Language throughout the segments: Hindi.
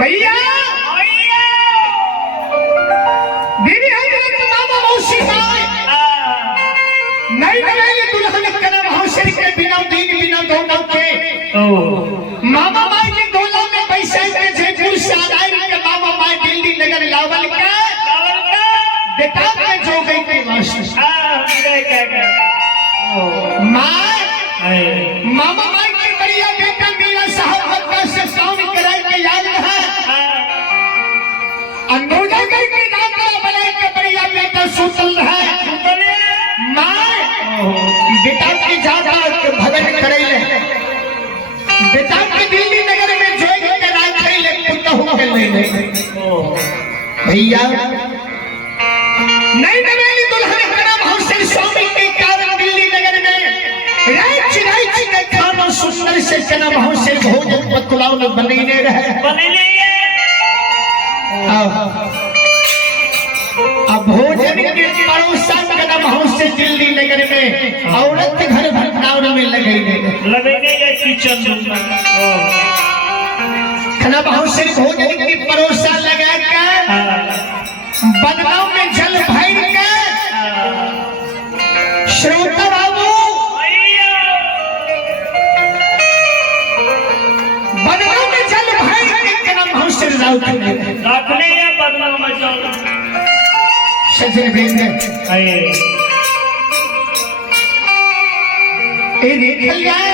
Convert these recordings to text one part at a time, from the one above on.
भैया दीदी हजरत मामा मौसी भाई नहीं नवेली दुल्हन कदम हौसर के बिना दीन बिना दोनों के मामा माई के गोला में पैसा के जयपुर से आदाय के मामा माई दिल्ली नगर लावल का बेटा के जो गई के वास्ते मामा माई के बढ़िया बेटा मीरा साहब हक्का से साउंड कराई के याद है अनुजा करके नाम का बनाई के बढ़िया बेटा सुतल है मां बेटा के जाता के भगत करैले बेटा के दिल्ली नगर में जोग के राज करैले पुत हो गेले भैया नहीं नवेली दुल्हन करम हौसर स्वामी के कारण दिल्ली नगर में राज के खाना सुंदर से करम हौसर भोजन पतलाव न बनेने रहे अब भोजन के परोसा कदम हौसर दिल्ली नगर में औरत घर भंडार में लगेंगे या किचन कदम हौसर भोजन के परोसा लगा कर बदनाव में जल भर के श्रोता बाबू बदनाव में जल भर के कदम हौसर रखने या बदनाव में जल सजन भेंगे ए देखल जाए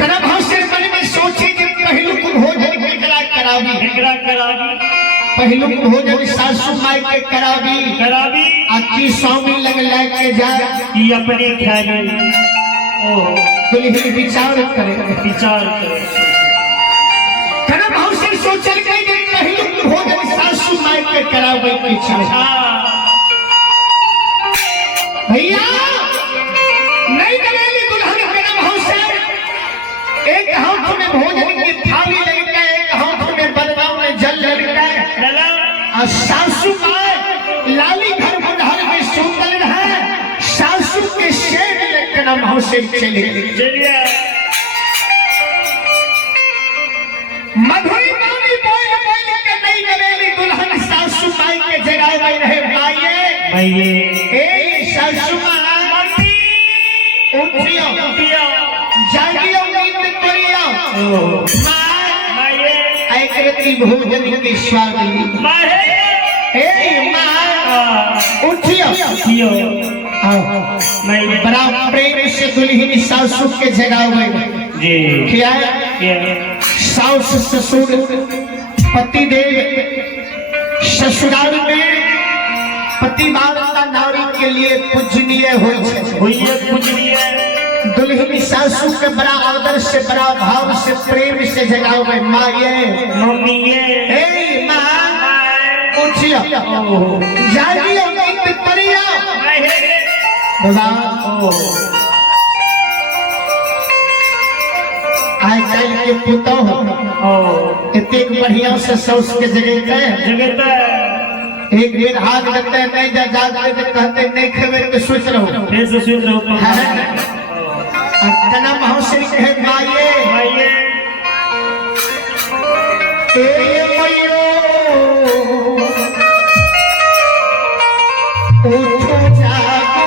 कदम हौसर मन में सोचे कि पहलू को भोजन केकरा करावी पहलू भोजन सासू माई के करावी आखी स्वामी लग के जाए कि अपने खाए दुल्हन विचार करे कदम हौसर सोचल के पहलू भोजन सासू माई के करावे के इच्छा भैया नहीं नवेली दुल्हन कदम हौसर एक हाथ में भोजन की थाली लेके एक हाथ में बदनाव में जल लेके और सासू माई लाली घर बुढ़ार में सुतल है सासू के शेर लेकर कदम हौसर चले मधुरी मानी बोल बोल के नहीं नवेली दुल्हन सासू माई के जगाए रहे माये ए सासू माई उठियो जागियो नींद करियो माये आई करती भोजन के स्वाद ए मां उठियो बड़ा प्रेम से दुल्हन सासू के जगावे जी क्या सास ससुर पति देव ससुराल में पतिवार्ता नारी के लिए पूजनीय दुल्हन सासू के बड़ा आदर से बड़ा भाव से प्रेम से जगावे माये ए मां उठियो जागियो नींद करियो आज कल के पुतो इतने बढ़िया से सौस के जगह एक दिन हाथ लगता है नहीं जागते कहते नहीं खेवे तो सोच रहो कदम हौसर कहे माये ए मैयो उठो जागो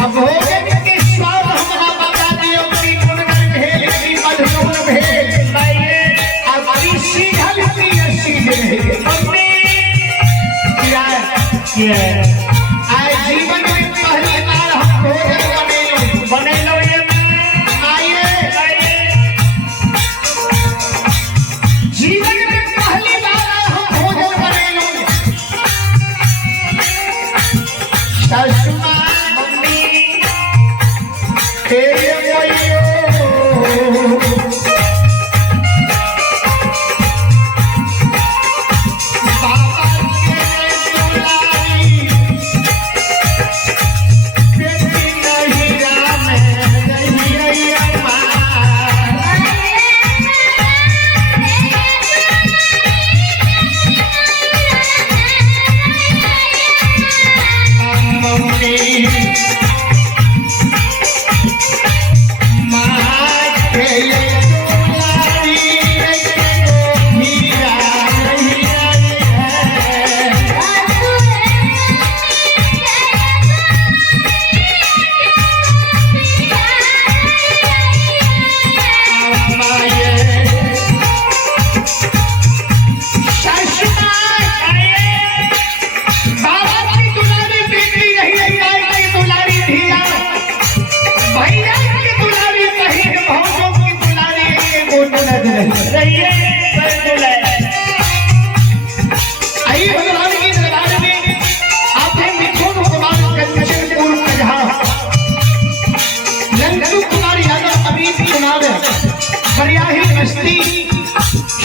अब भोजन के स्वाद हमरा बता दियो कि गुणगण भेल की मधुर भेल अब सीधल की सीधे क्या आज जीवन में पहली बार हम भोजन बनेलो ये आइए जीवन में पहली बार हम भोजन बनेलो ससुमा मम्मी तेरे मोयो बाबा के दुलारी बेटी नहीं राम नहीं अम्मा मम्मी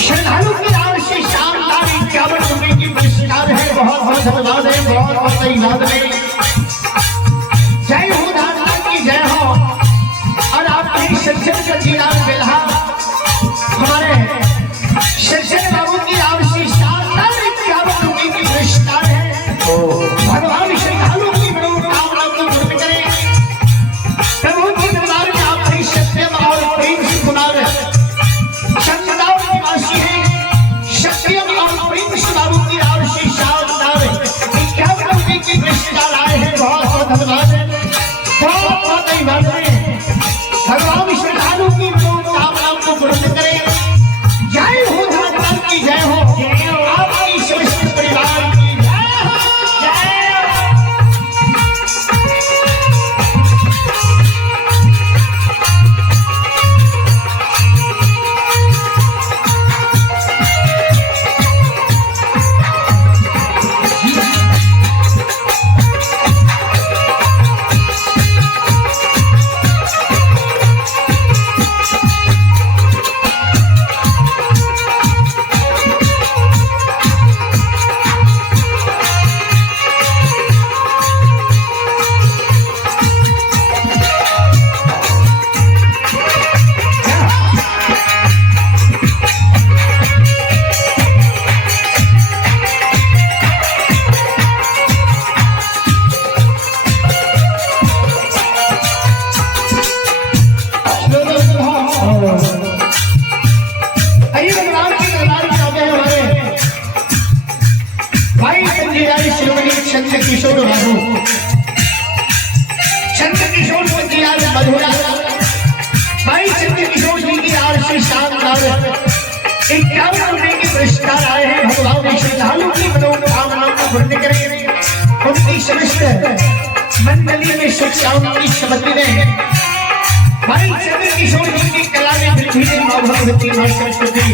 श्रद्धालु की राव से शानदार 51 रुपए की पुरस्कार है। बहुत बहुत धन्यवाद है, बहुत बहुत धन्यवाद है। जय हो दाता की जय हो। और आपके शिक्षक सचिदार बेल्हा हमारे शिक्षक बाबू की राव से शानदार 51 रुपए की पुरस्कार है। भगवान श्रद्धालु की मनोकामना को पूर्ण करे। प्रभु की दरबार में आपके सत्यम और प्रेम से गुनार सत्यम और प्रेम बाबू की राव से शानदार 51 रुपए की पुरस्कार आए हैं। बहुत बहुत धन्यवाद है, बहुत बहुत धन्यवाद है। भगवान श्रद्धालु की मनोकामनाओं को पूर्ण करे। जय हो भगवान की जय हो। आपकी समस्त परिवार की जय हो। चंद्रकिशोर बाबू, चंद्रकिशोर मधुरा भाई चंद्रकिशोर जी की आरसी शानदार 51 रुपए के पुरस्कार आए हैं। भगवान श्रद्धालु की मनोकामनाओं को पूर्ण करें। उनकी समस्त मंडली में सुख शांति समृद्धि में भाई चंद्रकिशोर जी की कला में वृद्धि मां भगवती मां सरस्वती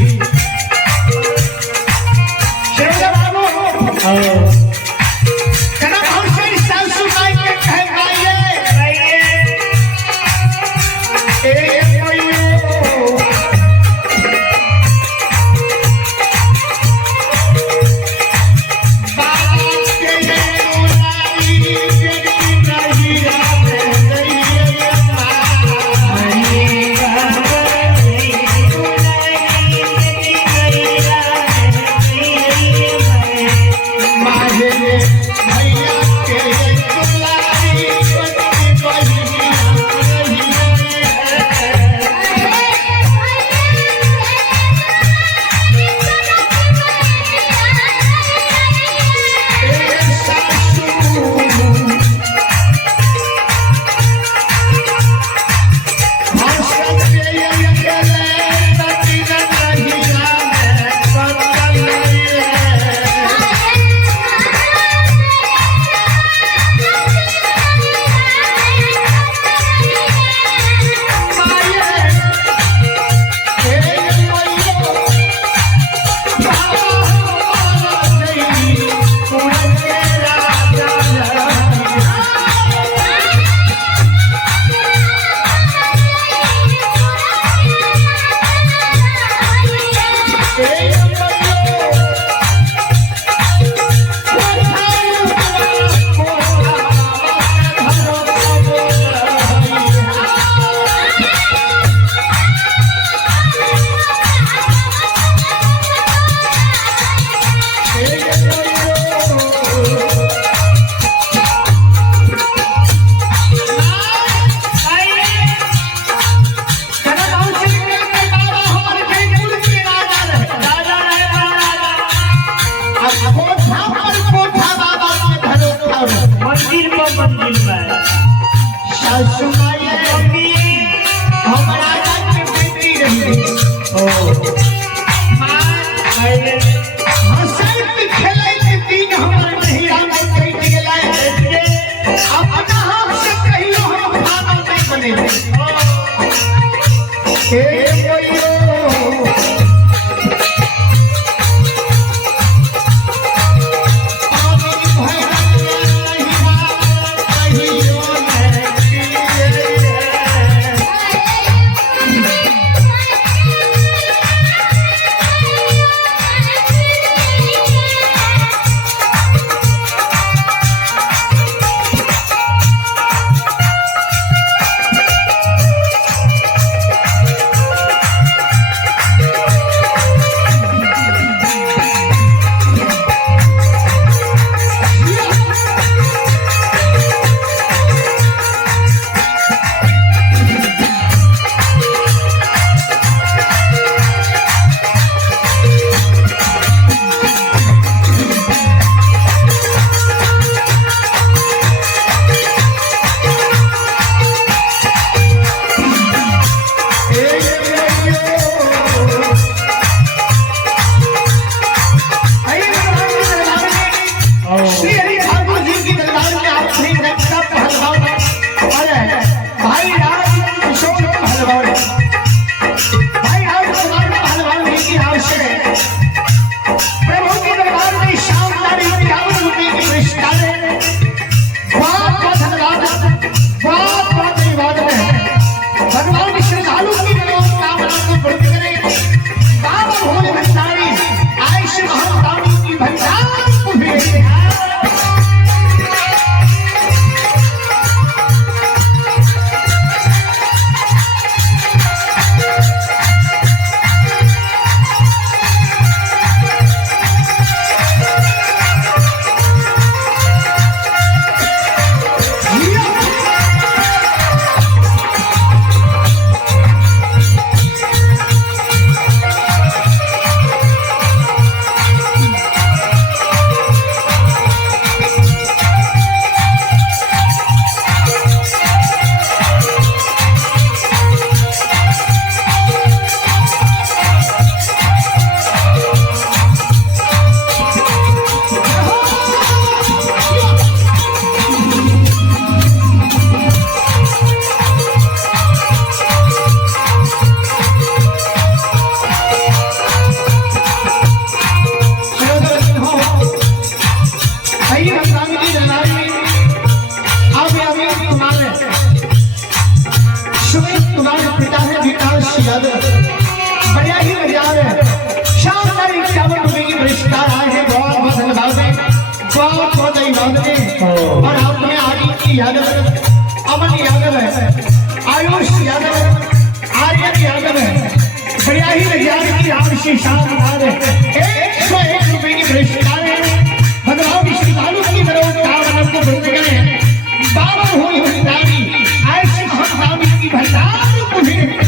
माहे सांगी जनाई अब अभी तुम्हारे सुमित तुम्हारे पिता है विकास यादव बढ़िया ही बढ़िया है शानदार 51 रुपए की पुरस्कार आए हैं बहुत बहुत धन्यवाद है बहुत बहुत धन्यवाद है और आपने आदित्य यादव अमन यादव है आयुष यादव आर्यन यादव है बढ़िया ही बढ़िया की आपसी शानदार है 101 रुपए की पुरस्कार है भगवान विष्णु तालु की तरफ कावड़ को बंद करें बाबा हुई हुई दानी ऐसे हम दानी की भंडार तुम्हें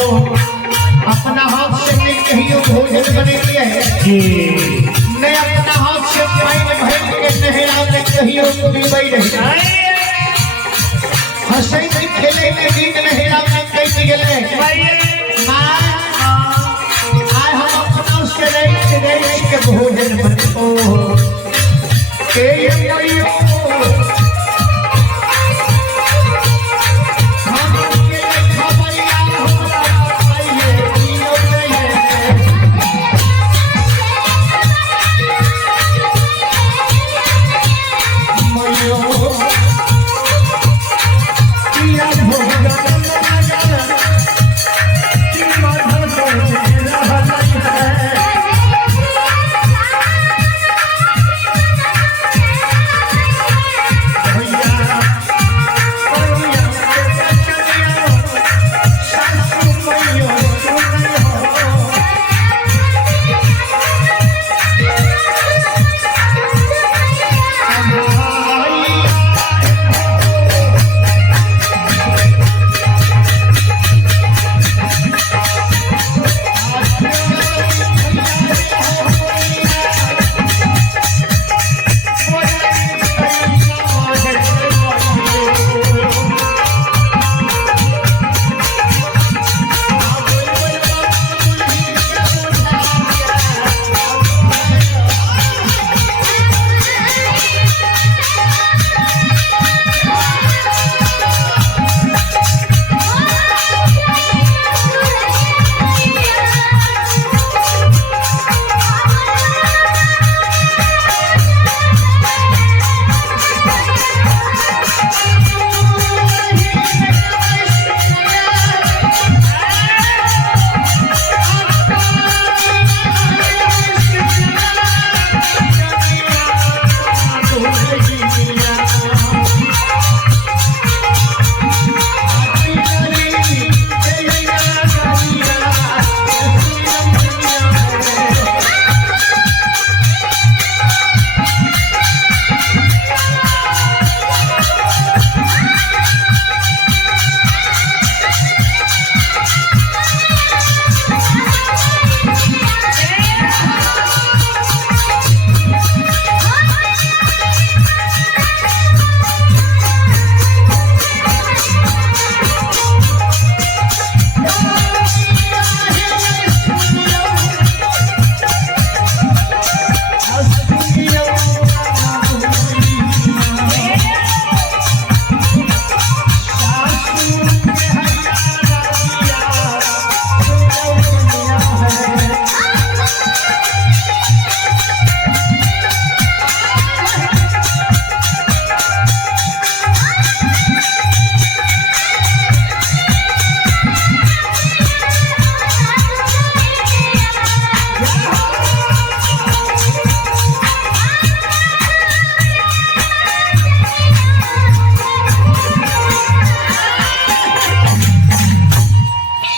अपना हाथ से कहीं भोजन बनेगी है मैं अपना हाथ से पानी भर के नहला में कहीं डूबई रही हंसे खेले के गीत नहला में कैसे गेले आय हम अपना से रही के भोजन बने के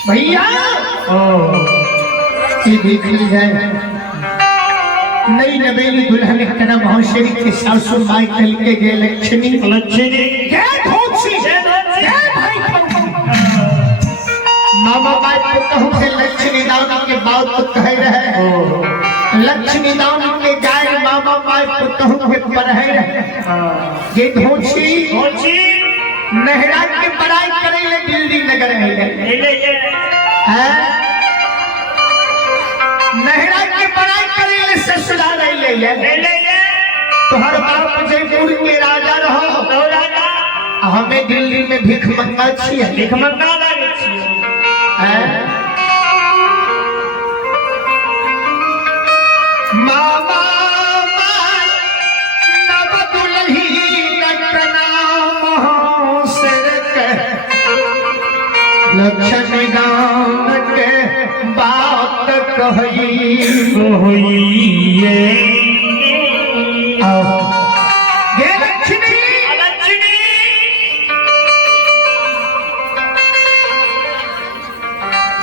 भैया ये देख ली जाए नई नवेली दुल्हन कना महाशरी के सासू माई कल के गए लक्ष्मी मामा माई पुतहु के लक्ष्मी दान के बात तो कह रहे लक्ष्मी दान के गाय मामा माई पुतहु के पढ़े रहे ये धोची नहरा के बड़ाई करे ले दिल्ली नगर है नहरा के बड़ाई करे ले ससुराल ले तोहर बाप जयपुर के राजा रहो हमें दिल्ली में भीख मंगा छिए भीख मंगा लागे छिए मामा नव दुल्ही नटना लक्ष्मी दान के बात कही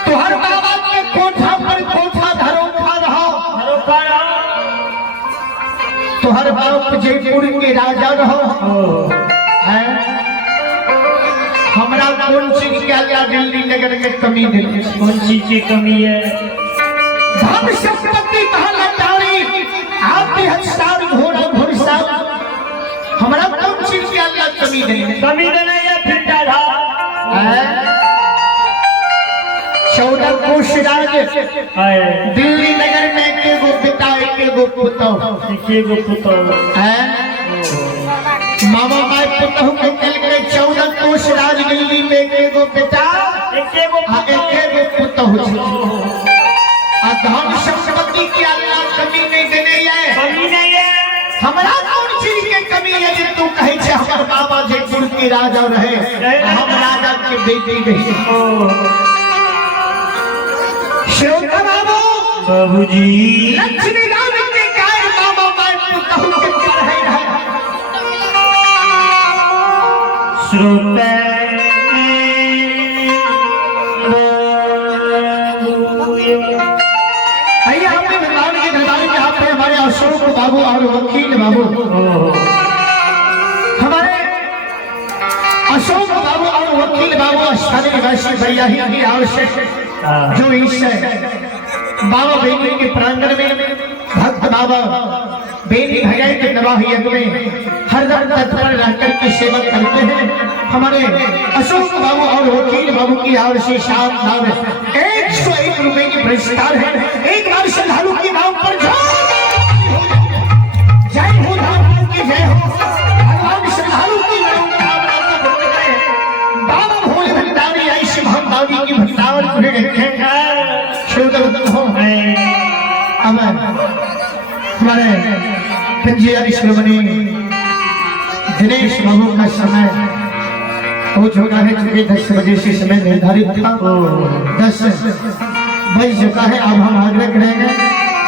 तुहर बाबा के कोठा पर कोठा धरोखा रहो तुहर बाप जयपुर के राजा रहो हमरा कौन चीज के आया दिल्ली नगर में कमी दिल्ली कौन चीज की कमी है धन संपत्ति महलटारी आपके हस्तार घोड़ा घुड़सवार हमरा कौन चीज के आया कमी देने या फिर डाढ़ा 14 कोष राज दिल्ली नगर में के गो पिता के गो पुतो है मामा माई पुतहु के कल के 14 कोष राज दिल्ली में के गो बेटा एक गो पुतहु आ धन संपत्ति की अल्लाह कमी नहीं देने है हमरा कौन चीज के कमी है जे तू कहे छे हमर बाबा जयपुर के राजा रहे हम राजा के बेटी रही श्रोता बाबूजी लक्ष्मी राम के गाय मामा माई पुतहु के पढ़े रहे श्रोता भैया हमने भगवान के दरबार में यहाँ पे हमारे अशोक बाबू और वकील बाबू हमारे अशोक बाबू और वकील बाबू स्थानीय निवासी भैया ही की आवश्यक जो इस बाबा बेटी के प्रांगण में भक्त बाबा बेटी भगाई के नवाह यज्ञ में हरदम तत्पर रहकर की सेवा करते हैं हमारे अशोक बाबू और वकील बाबू की आवश्यक शाम 101 रुपए की पुरस्कार है एक बार श्रद्धालु के नाम पर जय हो राम की जय हो भगवान श्रद्धालु की बाबा भोले भंडारी ऐसे हम दादी की भंडार को रखेंगे हमारे पंजीयरी श्रोमणी दिनेश बाबू का समय हो चुका है चूंकि 10 बजे से समय निर्धारित था 10 बज चुका है अब हम आग्रह करेंगे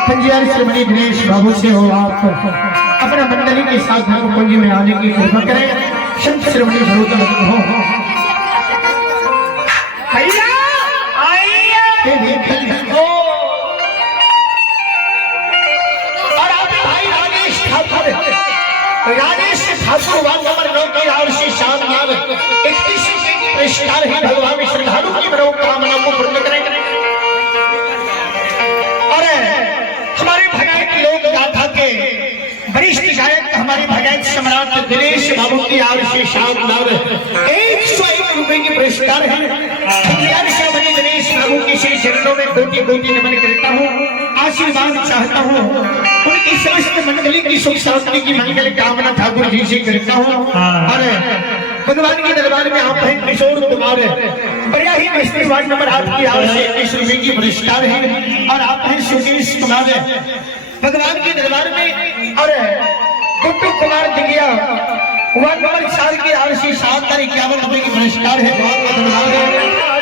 पंजीयरी श्रोमणी दिनेश बाबू से हो आप अपना मंडली के साथ धर्म कुंज में आने की कृपा करें संत श्रोमणी जरूर हो राजेश ठाकुर वार्ड नंबर 9 की ओर से शानदार 21 पुरस्कार है भगवान श्रद्धालु की मनोकामना को पूर्ण करेंगे और हमारे भगायक लोक गाथा के वरिष्ठ गायक हमारे भगायक सम्राट दिनेश बाबू की ओर से शानदार 101 रुपए की पुरस्कार है दिनेश बाबू के श्री चरणों में कोटि कोटि नमन करता हूँ आशीर्वाद चाहता हूँ उनकी समस्त मंडली की सुख शांति की मंगल कामना ठाकुर जी से करता हूँ और भगवान के दरबार में आप हैं किशोर कुमार बढ़िया ही मिस्त्री वार्ड नंबर 8 की ओर से 21 रुपए की पुरस्कार है और आप हैं सुकेश कुमार भगवान के दरबार में और गुड्डू कुमार दिगिया वार्ड नंबर 4 की ओर से 751 रुपए की पुरस्कार है बहुत बहुत धन्यवाद।